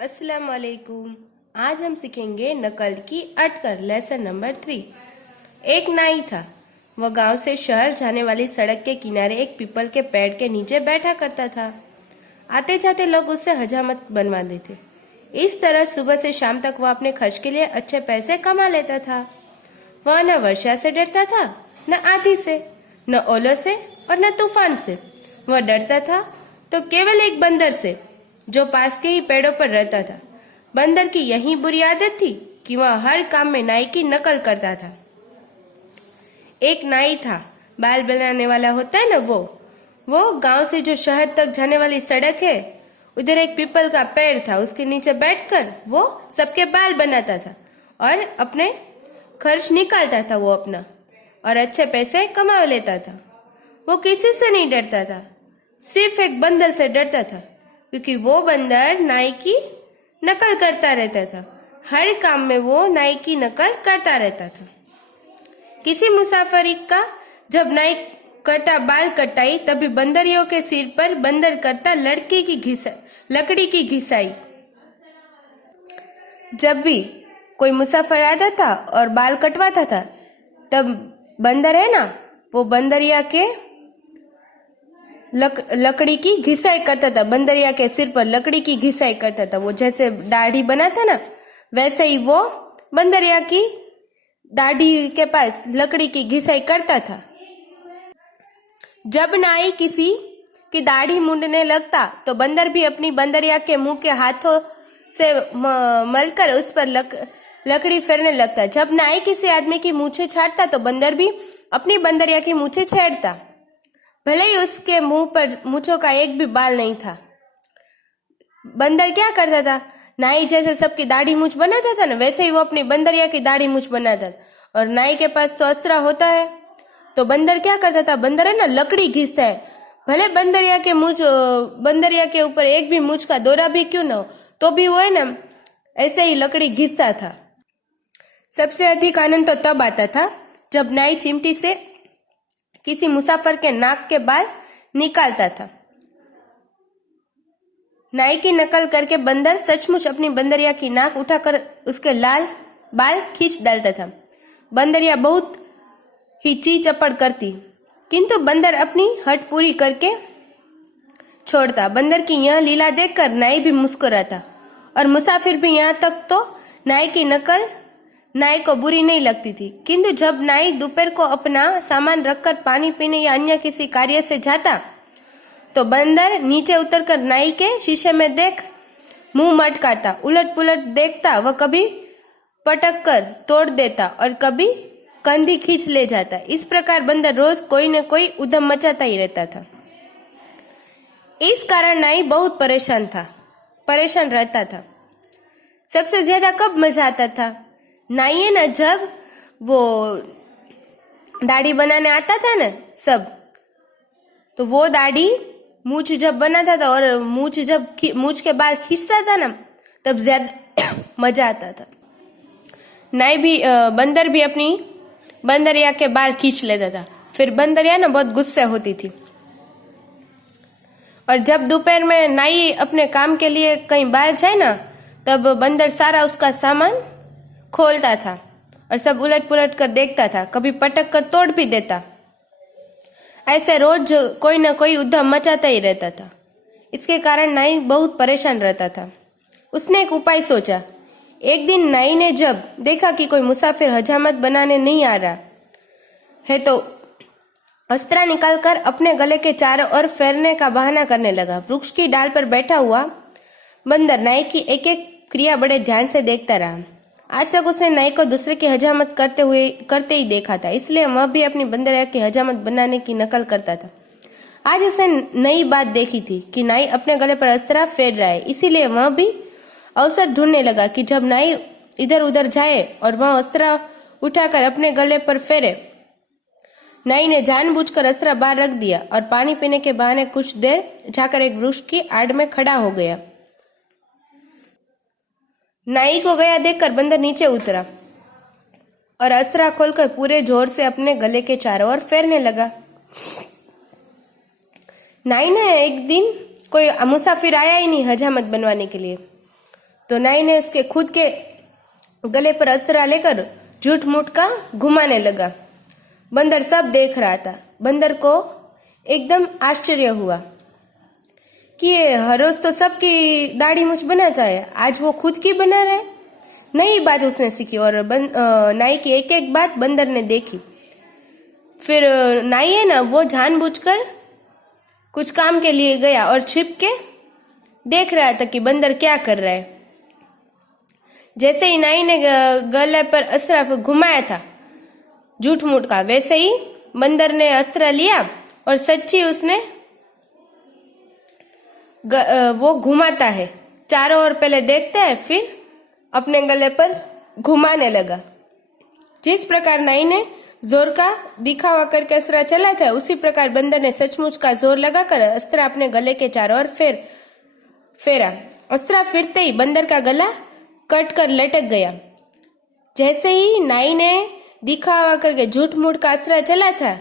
अस्सलाम वालेकुम। आज हम सीखेंगे नकल की अटकर लेसन नंबर 3। एक नाई था। वह गांव से शहर जाने वाली सड़क के किनारे एक पीपल के पेड़ के नीचे बैठा करता था। आते जाते लोग उससे हजामत बनवाते थे। इस तरह सुबह से शाम तक वह अपने खर्च के लिए अच्छे पैसे कमा लेता था। वह न वर्षा से डरता था, न आंधी से, न ओलों से और न तूफान से। वह डरता था तो केवल एक बंदर से, जो पास के ही पेड़ों पर रहता था। बंदर की यही बुरी आदत थी कि वह हर काम में नाई की नकल करता था। एक नाई था, बाल बनाने वाला होता है ना, वो गांव से जो शहर तक जाने वाली सड़क है, उधर एक पीपल का पेड़ था। उसके नीचे बैठकर वो सबके बाल बनाता था और अपने खर्च निकालता था वो अपना, और अच्छे पैसे कमा लेता था। वो किसी से नहीं डरता था, सिर्फ एक बंदर से डरता था, क्योंकि वो बंदर नाई की नकल करता रहता था। हर काम में वो नाई की नकल करता रहता था। किसी मुसाफिर का जब नाई करता बाल कटाई, तभी बंदरियों के सिर पर बंदर करता लकड़ी की घिसाई। जब भी कोई मुसाफिर आता था और बाल कटवाता था, तब बंदर है ना, वो बंदरिया के लकड़ी की घिसाई करता था। बंदरिया के सिर पर लकड़ी की घिसाई करता था। वो जैसे दाढ़ी बनाता ना, वैसे ही वो बंदरिया की दाढ़ी के पास लकड़ी की घिसाई करता था। जब नाई किसी की दाढ़ी मूंदने लगता, तो बंदर भी अपनी बंदरिया के मुंह के हाथों से मलकर उस पर लकड़ी फेरने लगता। जब नाई किसी आदमी की मूछें छाटता, तो बंदर भी अपनी बंदरिया की मूछें छेड़ता, भले ही उसके मुंह पर मूछों का एक भी बाल नहीं था। बंदर क्या करता था, नाई जैसे सबकी दाढ़ी मूछ बनाता था ना, वैसे ही वो अपनी बंदरिया की दाढ़ी मूछ बनाता था। और नाई के पास तो अस्त्र होता है, तो बंदर क्या करता था, बंदर है ना, लकड़ी घिसता है। भले बंदरिया के ऊपर एक भी मूछ का दौरा भी क्यों ना हो, तो भी वो है ना ऐसे ही लकड़ी घिसता था। सबसे अधिक आनंद तो तब आता था जब नाई चिमटी से किसी मुसाफिर के नाक के बाल निकालता था। नाई की नकल करके बंदर सचमुच अपनी बंदरिया की नाक उठाकर उसके लाल बाल खींच डालता था। बंदरिया बहुत ही ची चपड़ करती, किंतु बंदर अपनी हट पूरी करके छोड़ता। बंदर की यह लीला देखकर नाई भी मुस्कुराता, और मुसाफिर भी। यहाँ तक तो नाई की नकल नाई को बुरी नहीं लगती थी, किंतु जब नाई दोपहर को अपना सामान रखकर पानी पीने या अन्य किसी कार्य से जाता, तो बंदर नीचे उतरकर नाई के शीशे में देख मुंह मटकाता, उलट पुलट देखता। वह कभी पटक कर तोड़ देता और कभी कंधी खींच ले जाता। इस प्रकार बंदर रोज कोई न कोई उधम मचाता ही रहता था। इस कारण नाई बहुत परेशान रहता था। सबसे ज्यादा कब मजा आता था, नाई है ना, जब वो दाढ़ी बनाने आता था ना सब, तो वो दाढ़ी मूछ जब बनाता था और मूछ के बाल खींचता था ना, तब ज्यादा मजा आता था। बंदर भी अपनी बंदरिया के बाल खींच लेता था। फिर बंदरिया ना बहुत गुस्से होती थी, और जब दोपहर में नाई अपने काम के लिए कहीं बाहर जाए ना, तब बंदर सारा उसका सामान खोलता था और सब उलट पुलट कर देखता था, कभी पटक कर तोड़ भी देता। ऐसे रोज कोई न कोई उद्यम मचाता ही रहता था। इसके कारण नाई बहुत परेशान रहता था। उसने एक उपाय सोचा। एक दिन नाई ने जब देखा कि कोई मुसाफिर हजामत बनाने नहीं आ रहा है, तो अस्त्र निकालकर अपने गले के चारों ओर फेरने का बहाना करने लगा। वृक्ष की डाल पर बैठा हुआ बंदर नाई की एक एक क्रिया बड़े ध्यान से देखता रहा। आज तक उसने नाई को दूसरे की हजामत करते ही देखा था, इसलिए वह भी अपनी बंदरिया की हजामत बनाने की नकल करता था। आज उसने नई बात देखी थी कि नाई अपने गले पर अस्त्र फेर रहा है, इसीलिए वह भी अवसर ढूंढने लगा कि जब नाई इधर उधर जाए और वह अस्त्र उठाकर अपने गले पर फेरे। नाई ने जानबूझकर अस्त्र बाहर रख दिया और पानी पीने के बहाने कुछ देर जाकर एक वृक्ष की आड़ में खड़ा हो गया। नाई को गया देखकर बंदर नीचे उतरा और अस्त्र खोलकर पूरे जोर से अपने गले के चारों ओर फेरने लगा। नाई ने एक दिन कोई मुसाफिर आया ही नहीं हजामत बनवाने के लिए, तो नाई ने उसके खुद के गले पर अस्त्रा लेकर झूठ मूठ का घुमाने लगा। बंदर सब देख रहा था। बंदर को एकदम आश्चर्य हुआ कि ये हर रोज तो सबकी दाढ़ी मूछ बनाता है, आज वो खुद की बना रहा है। नई बात उसने सीखी और नाई की एक एक बात बंदर ने देखी। फिर नाई है ना, वो जानबूझकर कुछ काम के लिए गया और छिप के देख रहा था कि बंदर क्या कर रहा है। जैसे ही नाई ने गले पर अस्त्रा घुमाया था झूठ मूठ का, वैसे ही बंदर ने अस्त्रा लिया और सच्ची उसने वो घुमाता है चारों ओर। पहले देखता है, फिर अपने गले पर घुमाने लगा। जिस प्रकार नाई ने जोर का दिखावा करके अस्त्रा चला था, उसी प्रकार बंदर ने सचमुच का जोर लगाकर अस्त्रा अपने गले के चारों ओर फेरा। अस्त्रा फिरते ही बंदर का गला कट कर लटक गया। जैसे ही नाई ने दिखावा करके झूठ मूठ का अस्त्रा चला था,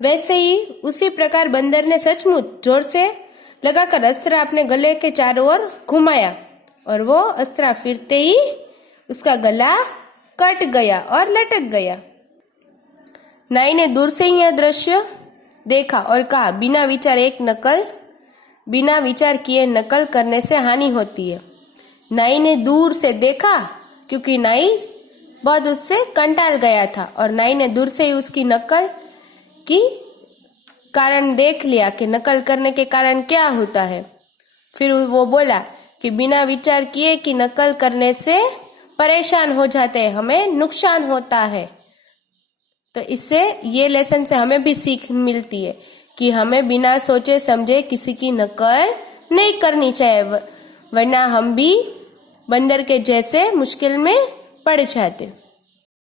वैसे ही उसी प्रकार बंदर ने सचमुच जोर से लगाकर अस्त्रा अपने गले के चारों ओर घुमाया और वो अस्त्रा फिरते ही उसका गला कट गया और लटक गया। नाई ने दूर से यह दृश्य देखा और कहा, बिना विचार किए नकल करने से हानि होती है। नाई ने दूर से देखा क्योंकि नाई बहुत उससे कंटाल गया था और नाई ने दूर से ही उसकी नकल की कारण देख लिया कि नकल करने के कारण क्या होता है। फिर वो बोला कि बिना विचार किए कि नकल करने से परेशान हो जाते हैं, हमें नुकसान होता है। तो इससे ये लेसन से हमें भी सीख मिलती है कि हमें बिना सोचे समझे किसी की नकल नहीं करनी चाहिए, वरना हम भी बंदर के जैसे मुश्किल में पड़ जाते।